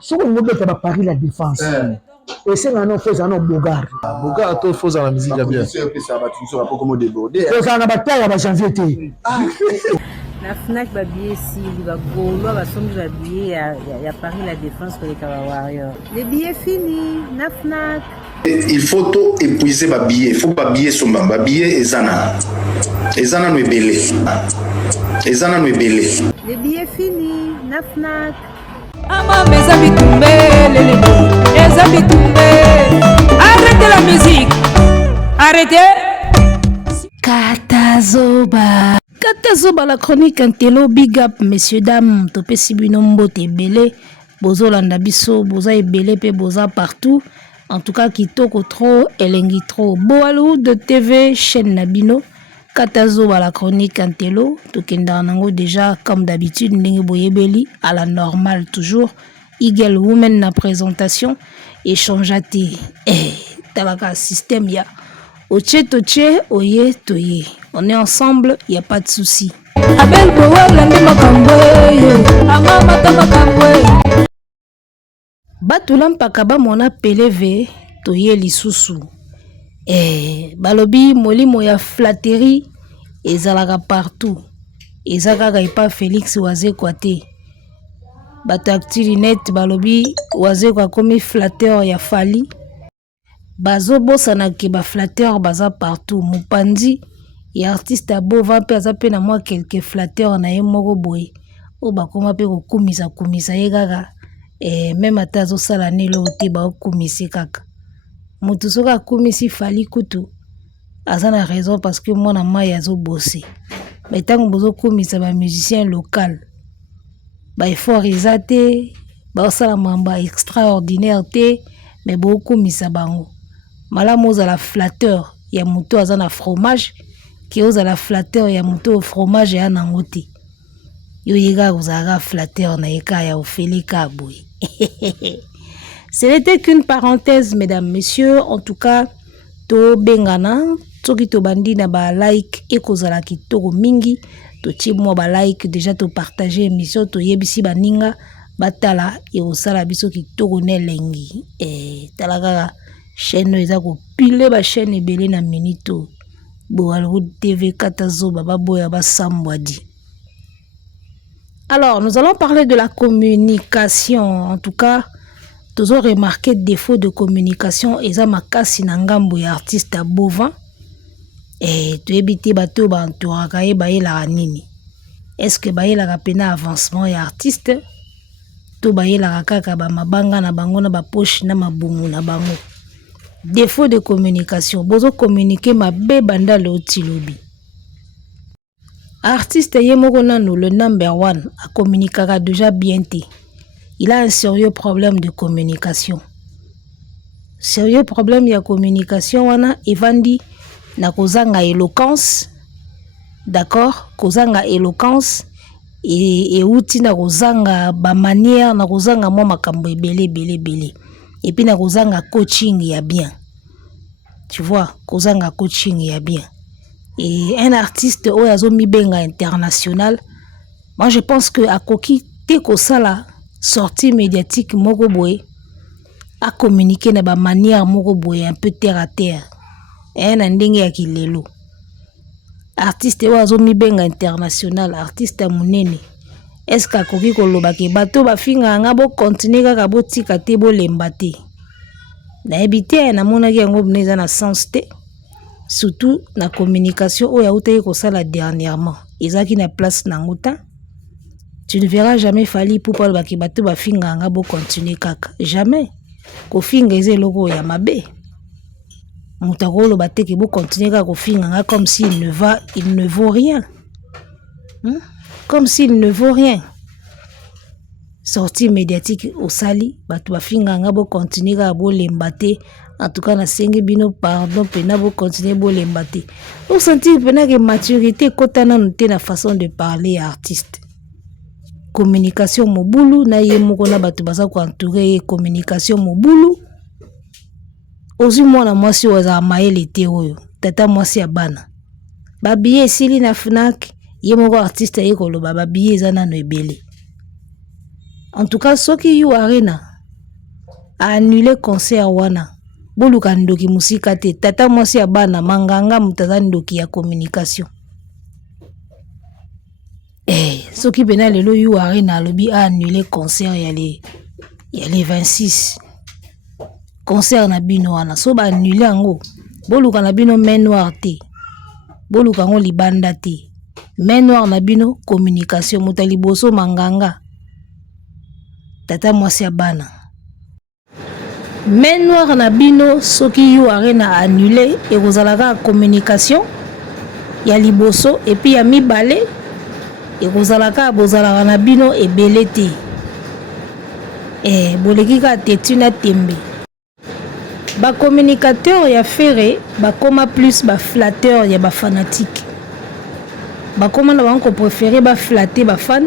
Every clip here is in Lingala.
Ce qu'on veut mettre à Paris la défense. Et c'est un fait un Bogart. Bogart, il faut la musique bien. Ça va comme déborder. Ça n'a pas de temps janvier. La FNAC va bien si va Gaulois va sommes habillé à Paris la défense pour les Warriors. Les billets finis, la FNAC. Il faut tout épuiser ma billet. Il faut pas billet sur ma billet et Zana. Et Zana nous est belé. Et Zana nous est belé. Les billets finis, la FNAC. Ama mes amis tombés, les amis tombés. Arrêtez la musique. Arrêtez. Katazoba. Katazoba la chronique Antelo, big up messieurs dames, topé sibinombo te belé, bozo landa biso, boza e belé pe boza partout. En tout cas kitoko trop, elengi trop. Boalou de TV chaîne Nabino. Katazoba la chronique Antelo, tokenda nango déjà comme d'habitude ndenge boyebeli à la normale toujours. Eagle Woman na présentation échangeate. Talaka système ya. Oche toche, oye toye. On est ensemble, il n'y a pas de souci. Abel Boalande Makambwe, Amamata Makambwe. Batulam pakaba mona peleve, toye lisusu. Balobi molimo ya flatterie, ezalaka partout. Ezalaka ipa Félix waze kwa te. Bato actili net balobi waze kwa komi flatteur ya fali. Bazo bosana ke ba flatteur baza partout. Mupandi ya artiste abova pe azape na moi quelques flatteurs na ye moko boye. O bakoma pe ko kumisa ye kaka. Même ata azo sala nelo te ba kumisi kaka. Mutu soka kumisi fali kutu. Aza na raison parce que mona mai azo bosser. Mais tango bozo kumisa ba musicien local. Ba effort ezate, ba sala mamba extraordinaire te, mais bo kumisa bango. Malamu ozala flatteur ya mutu aza na fromage, ki ozala flatteur ya mutu au fromage ya nango te. Yo yega ozala flatteur na yeka ya ofeli ka boye. Ce n'était qu'une parenthèse, mesdames, messieurs. En tout cas, to bengana, soki to bandi na ba like et kozala kitoko mingi, to ti mo ba like déjà to partager émission to yebisi baninga batala et osala biso kitoko ne lengi. Talaka chaîne eza ko pile ba chaîne ebele na minito. Boalwood TV Katazoba baboya ba sambwadi. Alors, nous allons parler de la communication. En tout cas, tous ont remarqué défaut de communication et ça m'a cassé n'angambo ya artiste bovin. Et tu ebité bateau ba entouraka e ba la nini. Est-ce que ba la pena avancement ya artiste? To ba la kaka ba mabanga na bango na ba poche na mabungu na bango. Défaut de communication. Bozo communiquer ma be banda le otilobi. Artiste yemoko nano le number one a communiquera déjà bien te. Il a un sérieux problème de communication. Sérieux problème de communication wana evandi na kozanga éloquence. D'accord? Kozanga éloquence et outi na kozanga ba manière na kozanga mo makambo belé. Et puis na kozanga coaching ya bien. Tu vois, kozanga coaching ya bien. Et un artiste oyazo mibenga international, moi je pense que akoki te kosala sortie médiatique moko boye a communiquer na ba manière moko boye un peu terre à terre. Na ndenge ya kilelo. Artiste oyazo mibenga international, artiste munene. Est-ce que akoki koloba ke bato ba finga nga bo continuer kaka bo tika te bo lemba te. Na ebité na monaki yango bneza na sens te. Surtout na communication oya utaye kosala dernièrement. Ezaki na place nanguta. Tu ne verras jamais Fally Ipupa baki bato ba finga nga bo continuer kaka. Jamais. Ko finga eze loko ya mabe. Mutakolo bateke bo continuer kaka ko finga nga comme s'il ne vaut rien. Comme s'il ne vaut rien. Sortie médiatique au sali, bato ba finga nga bo continuer kaka bo lembate. En tout cas, na sengi bino pardon, pena bo continuer bo lembate. Vous sentez pena que maturité kotana note na façon de parler artiste. Communication mobulu na ye moko na bato baza ko entourer communication mobulu. Ozi mwana mwasi waza maele te oyo. Tata mwasi ya bana. Ba billet sili na FNAC, ye moko artiste ye koloba ba billet za nano ebele. En tout cas, soki yu arena a annulé concert wana. Boluka ndoki musika te. Tata mwasi ya bana manganga mutaza ndoki ya communication. Soki bena lelo yu arena alobi a annulé concert ya les 26. Concert na bino wana. So ba annulé yango. Boluka na bino main noir te. Boluka ngo libanda te. Main noir na bino communication. Mutali boso manganga. Tata mwasi ya bana. Main noir na bino soki yu arena annulé et kozalaka communication ya liboso et puis ya mibale et kozalaka bozalaka na bino ebele te. Boleki ka tetu na tembe. Ba communicateur ya ferré ba koma plus ba flatteur ya ba fanatique. Ba koma na banko préféré ba flatter ba fan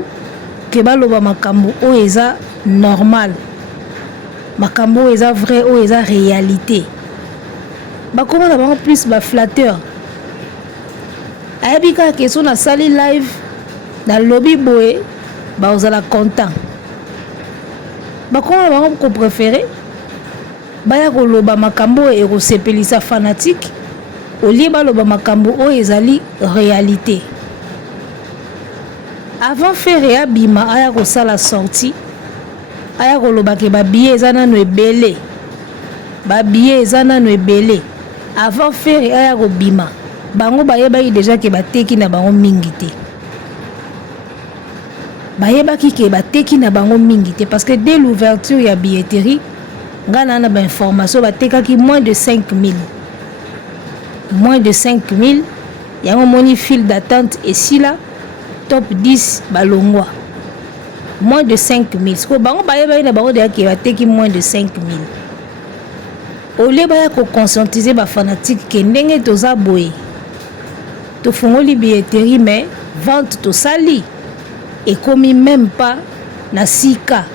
ke ba loba makambo o eza normal. Makambo eza vrai o eza réalité. Ba koma na banko plus ba flatteur. Ayebika ke so na sali live na lobby boye ba ozala content. Ba koma na banko préféré baya koloba makambo e kosepelisa fanatique olie baloba makambo o ezali réalité. Avant faire ya bima aya kosala sortie aya koloba ke ba billet eza nanu ebele. Ba billet eza nanu ebele. Avant faire aya kobima bango bayebaki déjà ke bateki na bango mingi te. Bayebaki ke bateki na bango mingi te parce que dès l'ouverture ya billetterie ngana na ba information batekaki moins de 5000. Moins de 5000. Yango moni file d'attente et si là top 10 balongwa. Moins de 5000. Sko bango bayeba na bango de ki bateki moins de 5000. Ole baya ko conscientiser ba fanatique ke ndenge toza boye. To fongoli billetterie mais vente to sali et komi même pas na sika.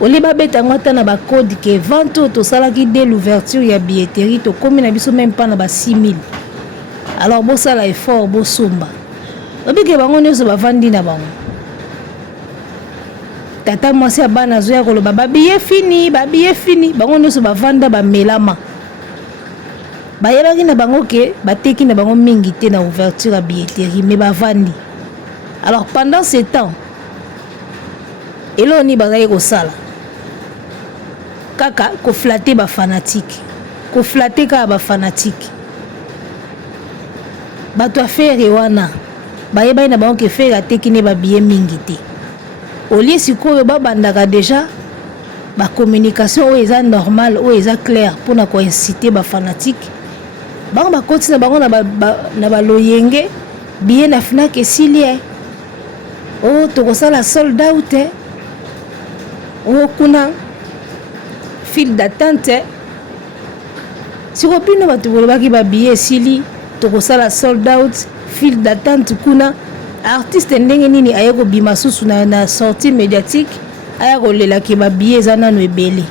Ole ba beta ngota na ba code ke vente to salaki dès l'ouverture ya billetterie to komi na biso même pas na ba 6000. Alors bo sala effort bo somba. Obike bango nyonso ba vandi na bango. Tata mwasi ya bana zo ya koloba ba billet fini bango nyonso ba vanda ba melama. Ba yebaki na bango ke bateki na bango mingi te na ouverture ya billetterie mais ba vandi. Alors pendant ce temps eloni bazali kosala kaka ko flatter ba fanatique. Ko flatter ka ba fanatique. Bato affaire wana bayeba na bango ke faire ateki ne ba billet mingi te. Olie sikoyo babandaka déjà ba communication o eza normal o eza clair pour na ko inciter ba fanatique. Bango ba continue bango na ba loyenge billet na Fnac esilie. Oh tokosala sold out oh kuna file d'attente sikopino bato bolobaki ba billet esili tokosala sold out file d'attente kuna artiste ndenge nini ayeko bima susu na sortie médiatique ayeko lelaki ba billet eza nanu ebele.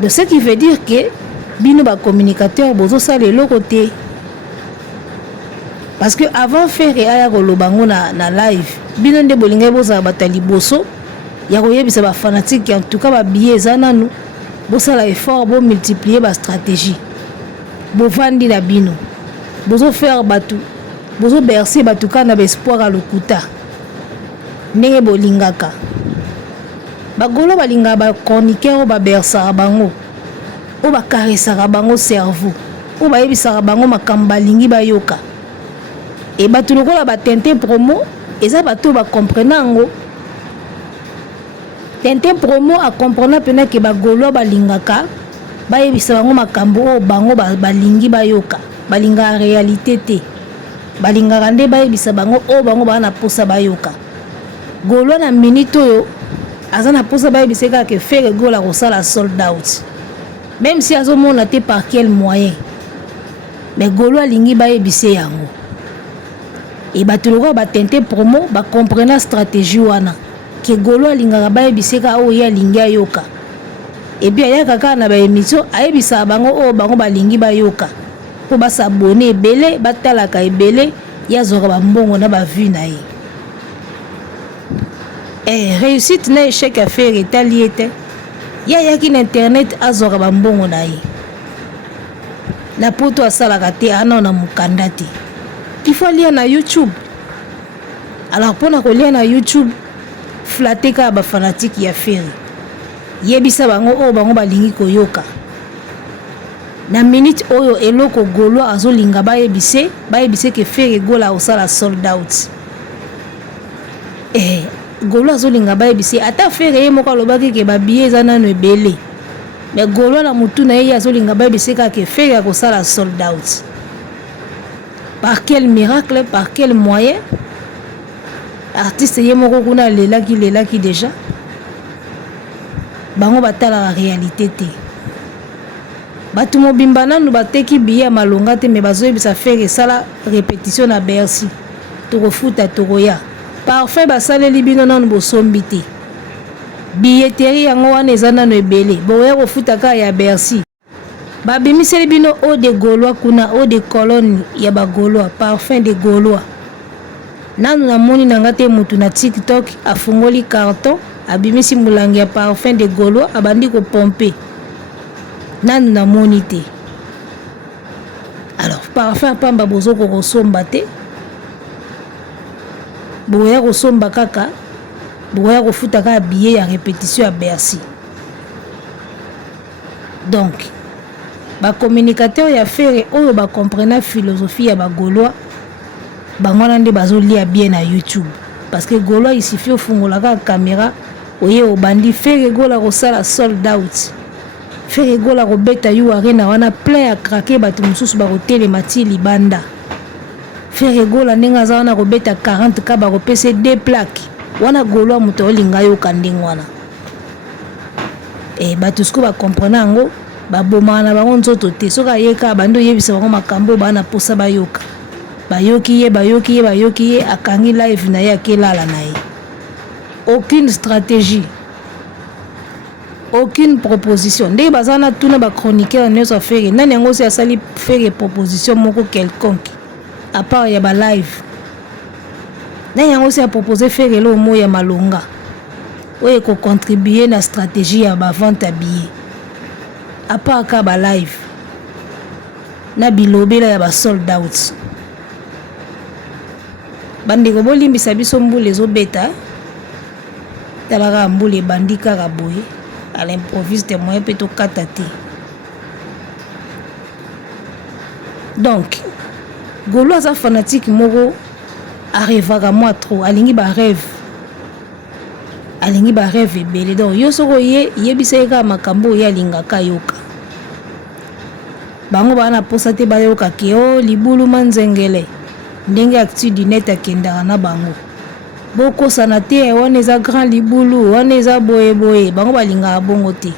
De ce qui veut dire que bino ba communicateur bozo sala eloko te. Parce que avant faire ayeko lobango na live bino nde bolinga boza batali boso ya koyebisa ba fanatique en tout cas ba billet eza nanu bosala effort bo multiplier ba stratégie bo vandi na bino bozo faire batu bozo bercer batu kana ba espoir à lokuta ndenge bolingaka bagolo balinga ba chroniqueur ba bercer bango o ba karesaka bango cerveau o ba yebisaka bango makamba lingi ba yoka et batu lokola ba tente promo eza batu ba comprenango tente promo a comprendre pena ke bagolo balingaka bayebisa bango makambo o bango balingi bayoka balinga réalité te balinga rande bayebisa bango o bango bana posa bayoka golo na minute oyo azana posa bayebisa ka ke faire gola kosala sold out même si azomona te par quel moyen mais golo alingi bayebisa yango et batuloko ba tente promo ba comprendre stratégie wana ke golo alingaka bayebiseka o ya lingi ayoka et puis ayaka kaka na ba émission ayebisa bango o bango balingi bayoka po basabone ebele batalaka ebele ya zoka ba mbongo na ba vue na ye réussite na échec affaire etali ete yaki na internet azwaka bambongo na ye na poto asalaka te ana na mokanda te il faut lia na YouTube. Alors mpona kolia na YouTube flatte ka bafanatique ya fere yebisa bango oyo bango balingi koyoka na minute oyo eloko Gaulois azolinga bayebise ke fere gola osala sold out. Gaulois azolinga bayebise ata fere ye moko alobaki ke babiye eza nano ebele mais Gaulois na mutu na ye azolinga bayebise ka ke fere akosala sold out. Par quel miracle, par quel moyen? Artiste ye moko kuna lelaki déjà bango batala la réalité te batu mobimba nanu bateki biya malonga te me bazoyebisa fere sala répétition na Bercy tokofuta tokoya parfait basaleli bino nanu bosombi te billetterie yango wana eza nanu ebele boya kofuta ka ya Bercy babimiseli bino eau de Gaulois kuna eau de Cologne ya ba Gaulois parfum de Gaulois nanu namoni nanga te mutu na TikTok afungoli carton abimisi mulangi ya parfum de Gaulois abandi ko pomper nanu namoni te. Alors parfum pamba bozoko kosomba te boya kosomba kaka boya kofuta ka billet ya répétition à Bercy. Donc ba communicateur ya fere oyo ba comprendre philosophie ya ba Gaulois bangwana nde bazolia bien na YouTube parce que Gaulois il suffit ofungola ka caméra oye obandi fere gola kosala sold out fere gola kobeta yu arena wana plein ya craquer batu mususu ba hôtel mati libanda fere gola nenga za wana kobeta 40 ka ba kopese 2 plaques wana Gaulois muto olinga yo kanding wana batu sko ba comprendre ngo baboma na bango nzoto te soka yeka bando yebisa bango makambo bana posa bayoka bayoki ye akangi live na ye akelala na ye. Aucune stratégie, aucune proposition. Ndé bazana tuna ba chroniqueur nyonso afere nani yango si asali faire proposition moko quelconque à part ya ba live nani yango si a proposer faire lo mo ya malonga oye ko contribuer na stratégie ya ba vente à billets à part ka ba live na bilobela ya ba sold out. Bandeko bolimbisa biso mbule ezobeta talaka mbule bandi kaka boye à l'improviste moyen pe tokata te. Donc Gaulois aza fanatique moko arrivaka moi trop alingi ba rêve ebele donc yo soko yebisa ye kaka makambo oyo alingaka yoka bango bana posa te bayoka ke o libulu manzengele ndenge actu du net akendaka na bango bokosana te wana eza grand libulu wana eza boye bango balingaka bongo te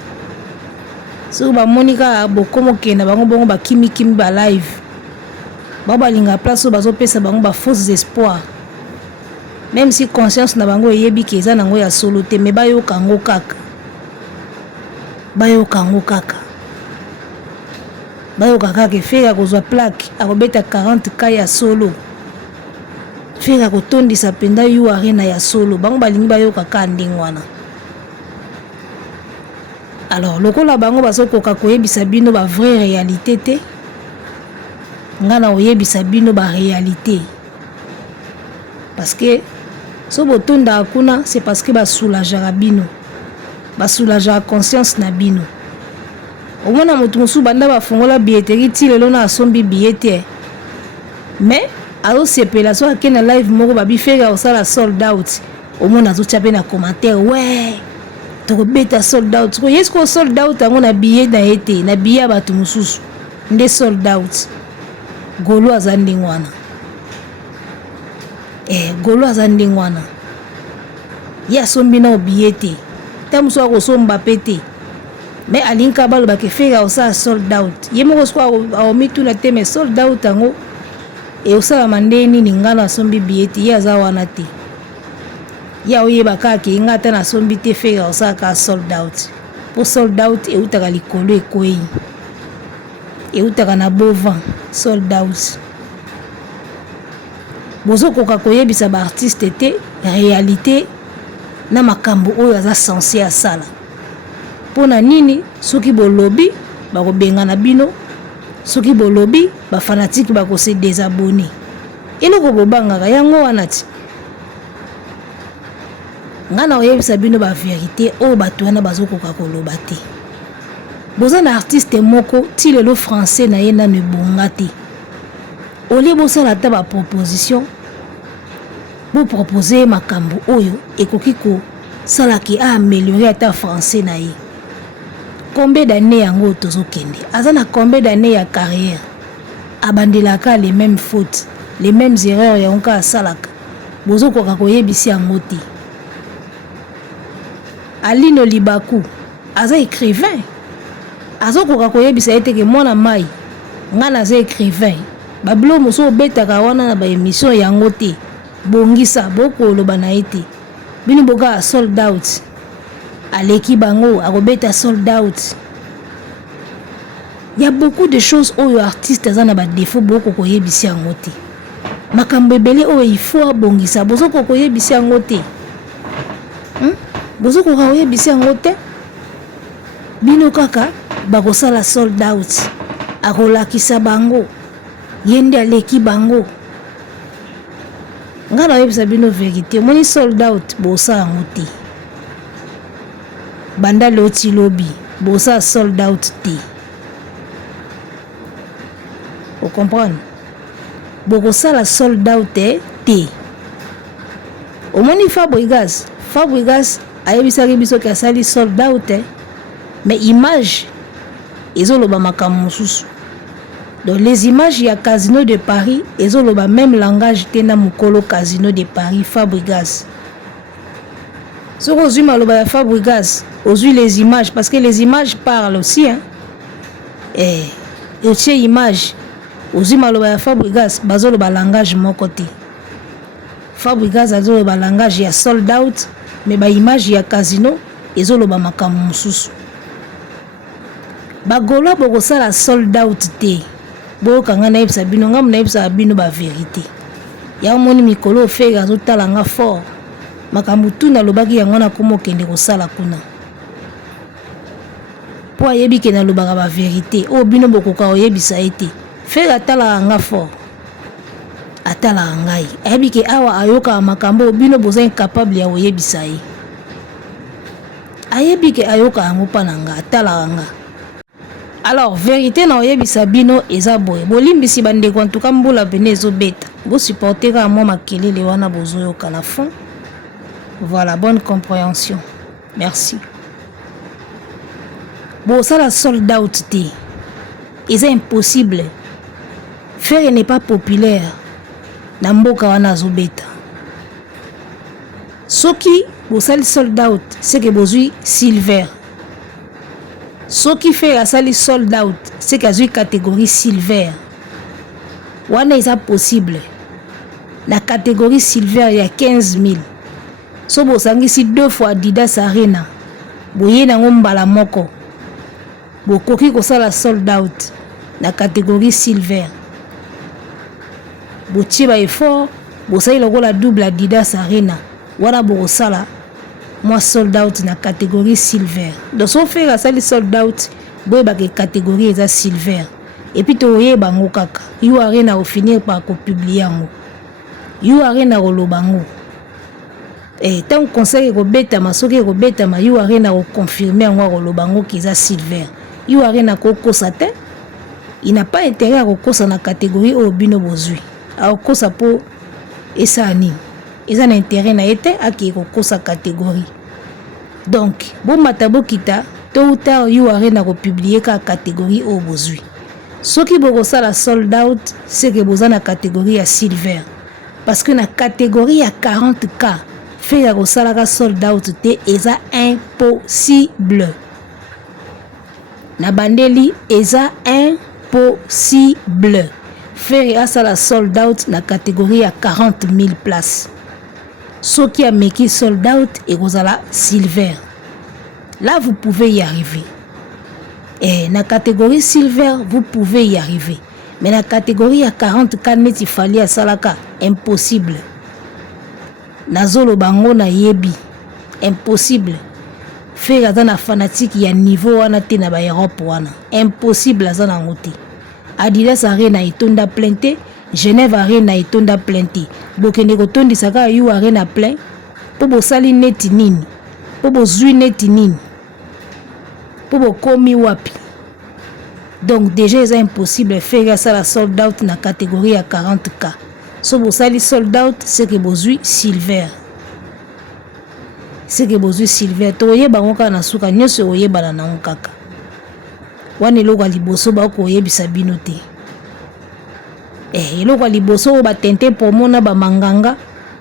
soki bamoni kaka bokomokenda bango bongo bakimikimi ba live bango balingaka place oyo bazopesa bango ba fausses espoir même si conscience na bango eyebi ke eza nango ya solo te me bayoka yango kaka efere akozwa plaque akobeta 40k ya solo fere akotondisa penda yu arena ya solo bango balingi bayoka ka ndenge wana. Alors lokola bango bazokoka koyebisa bino ba vraie réalité te ngana oyebisa bino ba réalité parce que so botonda kuna c'est parce que basoulagera bino basoulagera conscience na bino. Omona mutu musu banda bafungola billetterie ti lelo na asombi billet mais azosepela so ake na live moko babifeka osala sold out omona azotia pe na commentaire ouais tokobeta sold out ko yesko sold out yango na billet na ete na billet ya bato mosusu nde sold out. Gaulois aza ndenge wana Gaulois aza ndenge wana ye asombi na billet te ta mosu akosomba pe te mais alinka baloba ke feka osala sold out ye moko siko aomituna te mais sold out yango osalama nde nini ngana asombi billet te ye aza wana te ye aoyeba kaka ke nga ata nasombi te feka osalaka sold out po sold out eutaka likolo ekwei eutaka na beau vent sold out. Bozokoka koyebisa ba artiste te réalité na makambo oyo aza censé asala. Pona nini soki bolobi bakobengana bino, soki bolobi ba fanatique bakose désabonner. Eloko bobangaka yango wana ti. Ngana oyebisa bino ba vérité oyo bato wana bazokoka koloba te. Boza na artiste moko ti lelo français na ye nanu ebonga te. Olie bosala ta ba proposition, bo proposer makambo oyo ekoki ko salaki a améliorer ata français na ye. Combien d'années yango tozokende? Aza na combien d'années ya carrière? Abandelaka les mêmes fautes, les mêmes erreurs yango ka salaka. Bozokoka koyebisi yango te. Alino Libaku aza écrivain. Azokoka koyebisa ete ke mwana mai ngana aza écrivain. Bablo moso betaka wana na ba émission yango te. Bongisa boko loba na ete. Bini boka sold out. Aleki bango akobeta sold out. Il y a beaucoup de choses oyo artistes za na ba défaut boko koyebisa yango te. Makambo ebele oyo il faut bongisa bozo koyebisa yango te. Bozo koyebisa yango te. Bino kaka bakosala sold out. Akolakisa bango. Yende aleki bango. Nga na yebisa bino vérité, moni sold out bosa yango te. Banda loti lobby bosa sold out te. Vous comprenez? Bokosala sold out te. Omoni Fabregas ayebisaki biso ki asali sold out mais image ezoloba makambo mosusu. Donc les images ya Casino de Paris ezoloba même langage te na mukolo Casino de Paris Fabregas. Ce que maloba ya Fabregas, ozui les images parce que les images parlent aussi hein. Et aussi image ozui maloba ya Fabregas bazoloba langage moko te. Fabregas azoloba langage ya sold out mais ba image ya Casino ezoloba makambo mosusu. Bagola bokosala sold out te. Bokanga na yebisa bino ngam na yebisa bino ba vérité. Ya moni mikolo fega azotala nga fort. Makambo tuna lobaki yango na komo kende kosala kuna. Po ayebi ke na lobaka ba vérité. O bino bokoka oyebisa ete. Fega tala nga fort. Atala ngai. Ayebi ke awa ayoka makambo bino boza incapable ya oyebisa ye. Ayebi ke ayoka yango pananga atala nga. Alors, vérité na oyebisa bino eza boye. Bolimbisi bandeko en tout cas mbula bene ezobeta. Bo supporter ka moi makelele wana bozoyoka na fond. Voilà, bonne compréhension. Merci. Bon, ça la sold out te. C'est impossible. Faire n'est pas populaire. Na mboka wana zobeta. Soki bo sali sold out, c'est que bozui silver. Soki fait la sali sold out, c'est que bozui catégorie silver. Wana est possible. La catégorie silver il y a 15 000. So bo sangisi 2 fois Adidas Arena. Boye na ngombala moko. Bo koki ko sala sold out na catégorie silver. Bo tiba effort, bo sali lokola double Adidas Arena. Wana bo sala moi sold out na catégorie silver. Donc so fait la sali sold out, boye ba ke catégorie eza silver. Et puis to ye bango kaka. You Arena au finir par ko publier ngo. You Arena ko lobango. Et tant que conseil ko beta masoki ko beta ma You Arena ko confirmer ngo ko lobango ki za silver. You Arena ko kosate. Il n'a pas intérêt à kosa na catégorie au bino bozui. A kosa po esani. Ils ont intérêt na été à qui kosa catégorie. Donc, bon matabo kita tôt ou tard You Arena ko publier ka catégorie au bozui. Ce qui bokosa la sold out, c'est que boza na catégorie à silver. Parce que na catégorie à 40K, faire la sold out te eza impossible. Na bandeli eza impossible. Faire la sold out na catégorie à 40 000 places. Ce qui a make sold out et la silver. Là vous pouvez y arriver. Et na catégorie silver, vous pouvez y arriver. Mais la catégorie à 40K net il fallait à salaka impossible. Nazolo bango na yebi. impossible faire aza na fanatique ya niveau wana te na ba Europe wana impossible aza nango te. Adidas Arena etonda plein te, Genève Arena etonda plein te. Bokende kotondisa kaka yu Arena plein po bosali neti nini, po bozwi neti nini, po bokomi wapi. Donc déjà c'est impossible faire ça la sold out na catégorie à 40K. So bosali sold out c'est que bozwi silver. C'est que bozwi silver to yeba ngoka na suka nyonso oyeba na ngokaka. Wana eloko ya liboso bakoyebisa bino te. Eloko ya liboso batente pomona bamanganga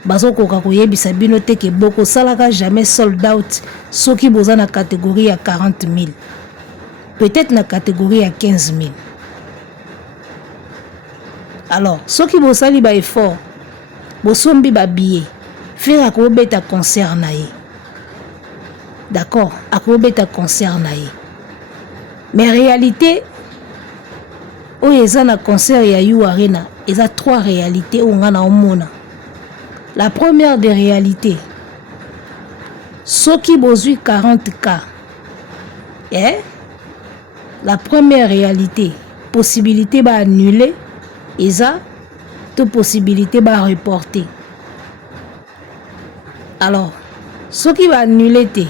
bazokoka koyebisa bino te ke bokosalaka jamais sold out soki boza na catégorie ya 40 000. Peut-être na catégorie ya 15 000. Alors, soki bosali ba effort, bosombi ba billet, faire akobeta concert na ye. D'accord, akobeta concert na ye. Mais réalité, oyo na concert ya yu Arena, il y a 3 réalités où on a omona. La première des réalités, soki bozui 40K, la première réalité, possibilité ba annuler, et ça, toute possibilité ba reporter. Alors, soki ba annuler te,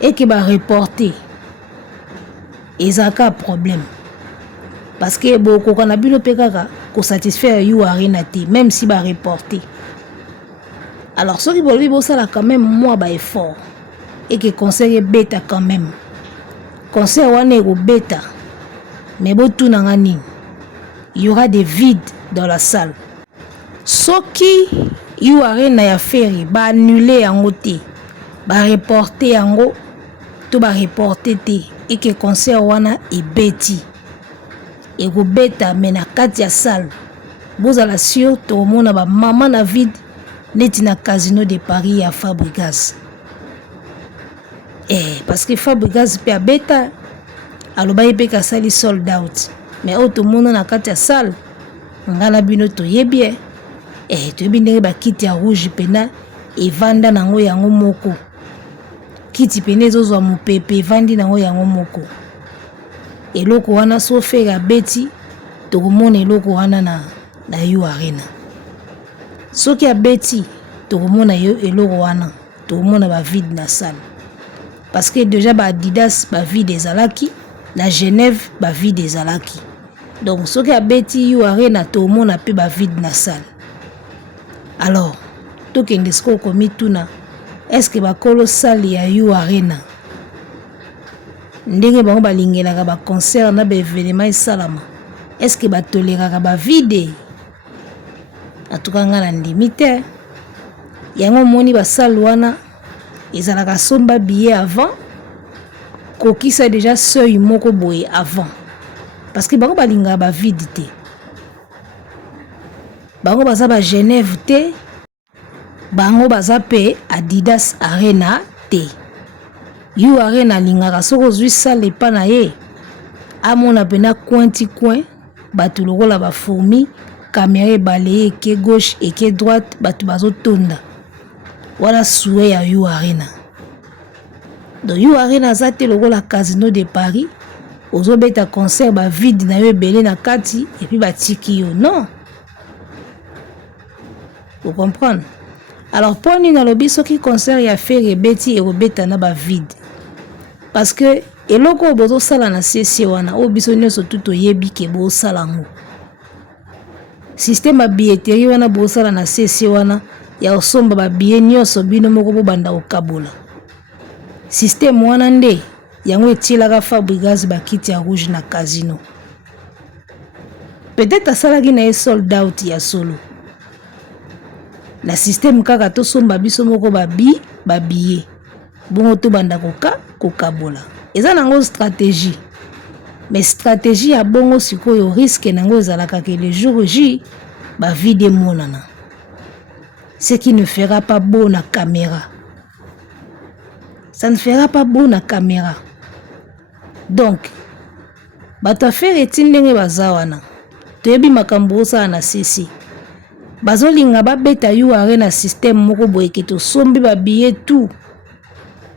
et qui va reporter, et ça a un problème. Parce que beaucoup on a bu le pekaka ko satisfaire yu Arena te, même si va reporter. Alors ceux qui veulent ça là quand même moi ba effort et que conseiller bêta quand même. Conseil wane au bêta. Mais bon tout nanga nini. Il y aura des vides dans la salle. Ceux qui yu Arena ya faire ba annuler en côté, ba reporter en go, tout ba reporter te et que conseil wana e bêti. Et go bêta mais na kati ya salle. Bozala sûr to mona ba maman na vide. Neti na Casino de Paris à Fabregas. Parce que Fabregas pe beta aloba pe ka sali sold out. Mais auto monde na kati ya salle ngana bino to yebie to bindere ba kiti ya rouge pena e vanda nango yango moko. Kiti pene zozwa mopepe vandi nango yango moko. Eloko wana so fera beti to komona eloko wana na yu Arena. Soki a beti to komona yo eloko wana to komona ba vide na salle. Parce que déjà ba Adidas ba vide ezalaki na Genève ba vide ezalaki. Donc soki a beti yu Arena to komona pe ba vide na salle. Alors to kende sko komi tuna est-ce que ba kolo salle ya yu Arena ndenge bango balingelaka ba concert na ba événement esalama est-ce que ba toleraka ba vide? En tout cas ngana ndimite yango moni ba salle wana ezalaka somba billet avant kokisa déjà seuil moko boye avant parce que bango balinga ba vide te bango baza ba Genève te bango baza pe Adidas Arena te yu Arena lingaka soko zwi salle pa na ye amona pena cointi coin batu lokola ba fourmi caméra balayé que gauche et que droite batu bazo tonda wala souhait ya yu Arena. Donc yu Arena zate lokola Casino de Paris ozo beta concert ba vide na yo belé na kati et puis ba tiki yo non. Vous comprenez? Alors pour ni na lobi soki concert ya faire beti et beta na ba vide. Parce que eloko bozo sala na CC wana obiso nyoso tuto yebi ke bo sala ngo. Système ya billetterie wana bosala na CC wana ya osomba ba billet nyonso bino moko bo banda okabola. Système wana nde yango etilaka Fabregas ba kiti ya rouge na Casino. Peut-être asalaki na sold out ya solo. La système kaka to somba biso moko ba billet. Bongo to banda kokabola. Eza nango stratégie. Mais stratégie ya bongo sikoyo risque nango ezalaka que le jour J ba vide monana. Ce qui ne fera pas beau na caméra. Ça ne fera pas beau na caméra. Donc bato affaire etindenge bazawana. Toyebi makambo osa na CC. Bazolinga babeta yu Arena système moko boye ke to sombi ba billet tout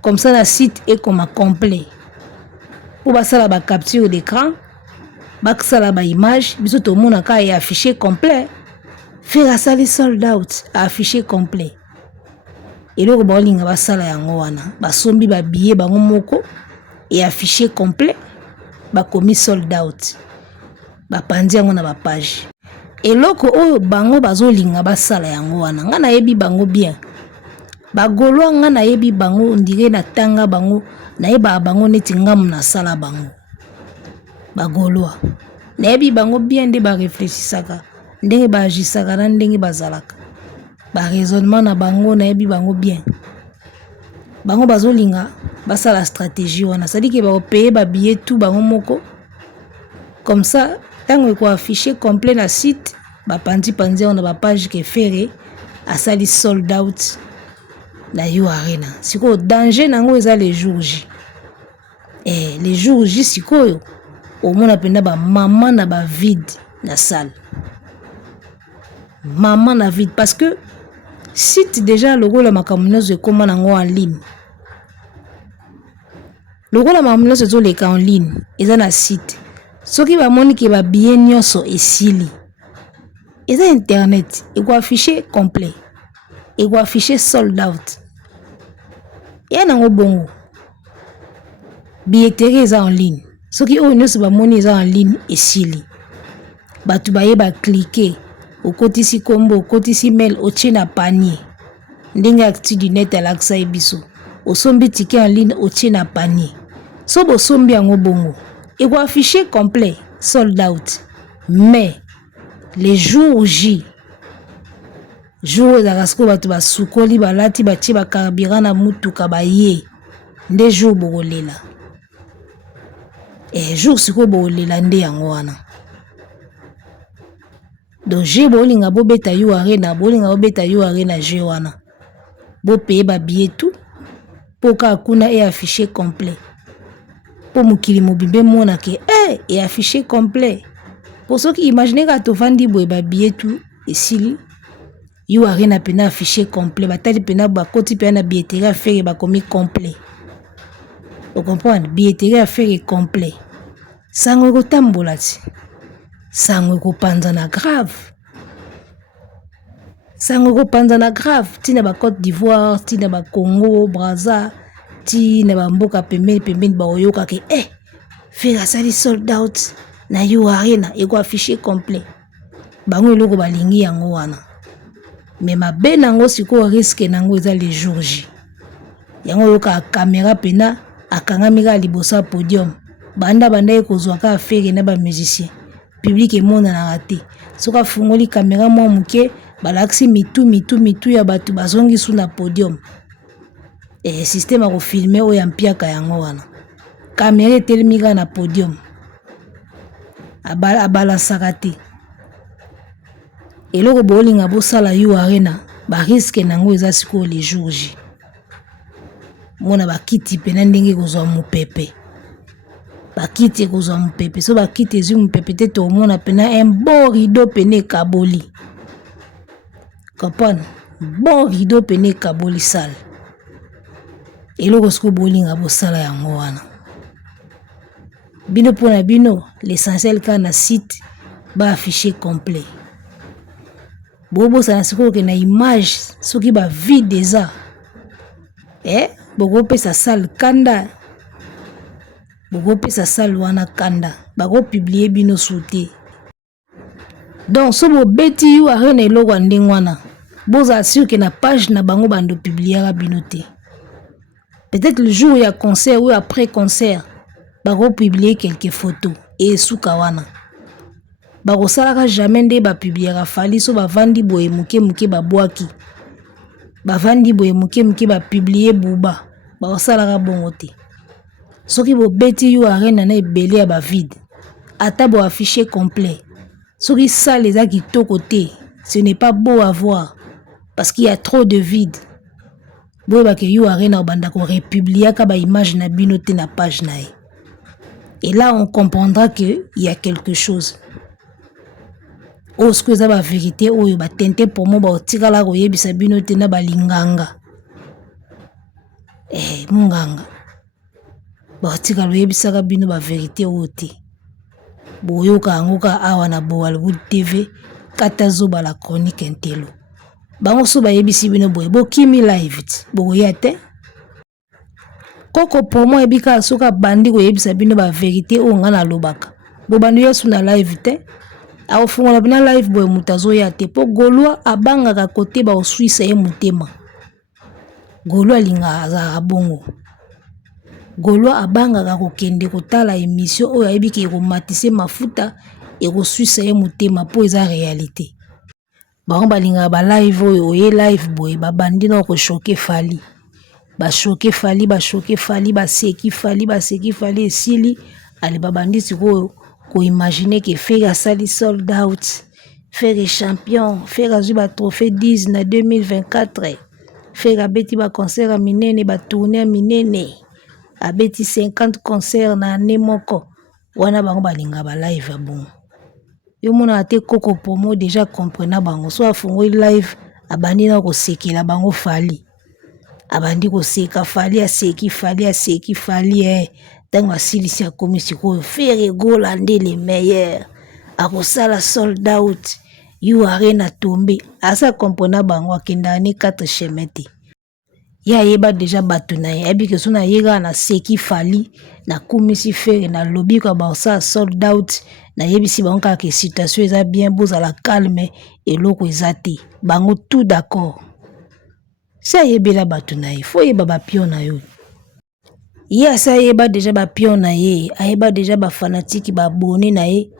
comme ça la site est comme complet pour basala ba capture d'écran basala ba image biso to mona ka est affiché complet faire ça les sold out affiché complet et le bolinga basala yango wana basombi ba billet bango moko et affiché complet ba commis sold out ba pandi yango na ba page eloko oyo bango bazolinga basala yango wana nga nayebi bango bien bagolwa nga nayebi bango ndire na tanga bango nayeba bango neti ngamu na sala bango bagolwa nayebi bango bien nde bareflechissaka ndenge baagisaka na ndenge bazalaka baraisonnement na bango nayebi bango bien bango bazolinga basala stratégie wana c'est-à-dire ke baopeye babillet tout bango moko comme ça tango eko affiché complet na site bapandi wana bapage ke fere asali sold out na yo arena sikoyo danger nango eza les jours J les jours J sikoyo omona penda bamama na bavide na salle mama na vide parce que site déjà lokola makambo nyonso ekoma nango en ligne lokola makambo nyonso ezoleka en ligne eza na site soki bamoni ke babillet nyonso esili eza internet ekoaffiché complet ekoaffiché sold out ya nango bongo billetterie eza en ligne soki oyo nyonso bamoni eza en ligne esili bato bayeba cliquer okotisi kombo okotisi mail otie na panier ndenge actu du net alakisa ye biso osombi ticket en ligne otie na panier so bosombi yango bongo ekoaffiché complet sold out mais les jours J jour ezalaka sikoyo bato basukoli balati batie bakarburant na mutuka baye nde jour bokolela jour sikoyo bokolela nde yango wana donc J bolinga bobeta yo arena bolinga bobeta yo arena J wana bopeye babillet tout mpo kaka kuna e affiché complet mpo mokili mobimbe mona ke e affiché complet po soki imagine kaka tovandi boye babillet tout esili yo arena pena affiché complet batali pena bakoti pena na billetterie affaire bakomi complet vous comprenez billetterie affaire complet sango ekotambola ti sango ekopanzana grave sango ekopanzana grave tina ba Côte d'Ivoire tina ba Congo Brazza tina ba mboka pembeni baoyoka ke faire asali sold out na yo arena eko affiché complet bango eloko balingi yango wana mais mabe nango sikoyo risque nango eza les jours J yango yoka caméra pena akangami kaka liboso ya podium banda ekozwa kaka affaire na bamusicien public emonanaka te soki afungoli caméra mwa moke balakisi mitu ya bato bazongi su na podium système akofilme oyo ampiaka yango wana caméra etelemi kaka na podium abalansaka te eloko bolinga bosala yo arena bariske nango eza sikoyo les jours J mona bakiti pena ndenge ekozwa mopepe bakiti ekozwa mopepe so bakiti ezwi mopepe te tomona pena un bon rideau pene ekaboli comprendre bon rideau pene ekaboli sale eloko sikoyo bolinga bosala yango wana bino mpona bino l'essentiel ka na site baaffiché complet bobosana sikoyo ke na image soki bavide eza bokopesa sale kanda bokopesa sale wana kanda bakopublie bino su te donc so bobeti yo arena eloko ya ndenge wana bozala sur ke na page na bango bando publiaka bino te peut-être le jour ya concert ou après concert bakopublie quelques photos esuka wana bakosalaka jamais nde bapubliaka fali so bavandi boye moke babwaki bavandi boye moke bapiblie buba bakosalaka bongo te soki bobeti yo arena na ebele ya bavide ata boaffiché complet soki sale eza kitoko te ce n'est pas beau à voir parce qu'il y a trop de vide boyebake yo arena obanda korepubliaka baimage na bino te na page na ye et là on comprendra que il y a quelque chose oyo sikoyo eza bavérité oyo batente pomo baotikala koyebisa bino te na balinganga munganga batika loyebisaka bino ba vérité ote boyoka angoka awa na Bollywood TV kata zoba la chronique intelo bango so bayebisi bino boye bokimi live boya te koko promo ebika soka bandi koyebisa bino ba vérité o nga na lobaka bobandi yesu na live te aofungola bina live boye mutazo ya te po Gaulois abangaka kote ba oswisa ye mutema Gaulois linga azaka bongo Gaulois abangaka kokende kotala émission oyo ayebiki ekomatise mafuta ekoswisa ye mutema po eza réalité bango balinga ba live oyo oye live boye babandi na kochoke Fally bashoke Fally baseki Fally esili ale babandi sikoyo ko imaginer que faire sali sold out faire champion faire zuba trophée 10 na 2024 faire abeti ba concert a minene ba tourner a minene abeti 50 concerts na année moko wana bango balinga ba live bon yo mona ate koko promo déjà comprena bango so afungoli live abandi na ko sekela bango Fally abandi ko seka Fally aseki Fally tango asilisi akomi sikoyo faire gola nde les meilleurs akosala sold out you arena tombe asa comprena bango akenda ne 4 chemete ya yeba déjà bato na ye abike so na yega na seki Fally na komisi faire na lobby ko ba sa sold out na yebisi bango ka situation eza bien boza la calme eloko ezate bango tout d'accord sa yebela bato na ye fo yeba ba pion na yo ya sa yeba déjà ba pion na ye ayeba déjà ba fanatique ba abonné na ye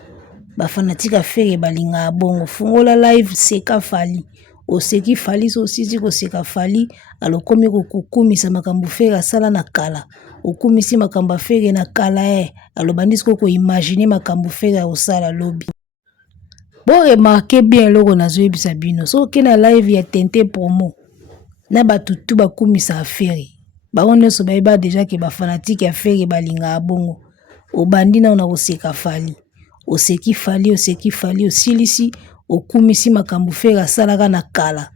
ba fanatique affaire balinga bongo fungola live seka Fally oseki Fally so sisi ko seka Fally alokomi ko kukumisa makambo fera sala na kala okumisi makambo affaire na kala alobandisi ko imaginer makambo fera osala lobby bon remarquer bien loko na zoyebisa bino so kena live ya tente promo na batutu bakumisa affaire bango nyonso bayeba déjà ke ba fanatique affaire balinga bongo obandi na koseka Fally oseki Fally osilisi okumisi makambo fera asalaka na kala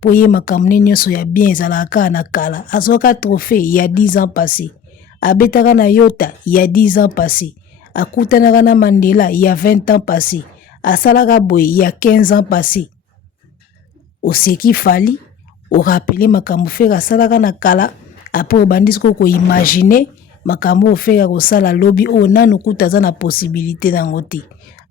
po ye makambo nyonso ya bien ezalaka na kala azoka trophée il y a 10 ans passé abetaka na Yota il y a 10 ans passé akutanaka na Mandela il y a 20 ans passé asalaka boye il y a 15 ans passé oseki Fally o rappeler makambo fera asalaka na kala après obandisi ko imaginer makambo fera kosala lobby o nanu kutaza na possibilité nango te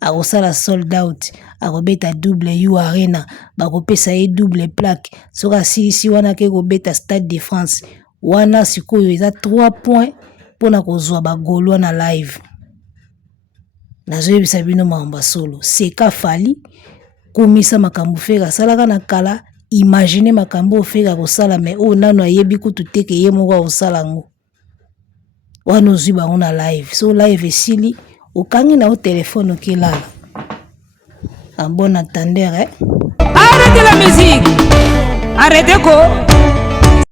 akosala sold out akobeta double you arena bakopesa ye double plaque soka silisi wana ke kobeta Stade de France wana sikoyo eza 3 points pona kozwa ba Gaulois na live nazoyebisa bino makambo solo seka Fally komisa makambo fera asalaka na kala imagine makambo fera kosala me o nanu ayebi kutu teke ye moko akosala ngo wana ozwi bango na live so live esili okangi na o téléphone okilala en bon attendeur Arrêtez la musique. Arrêtez quoi?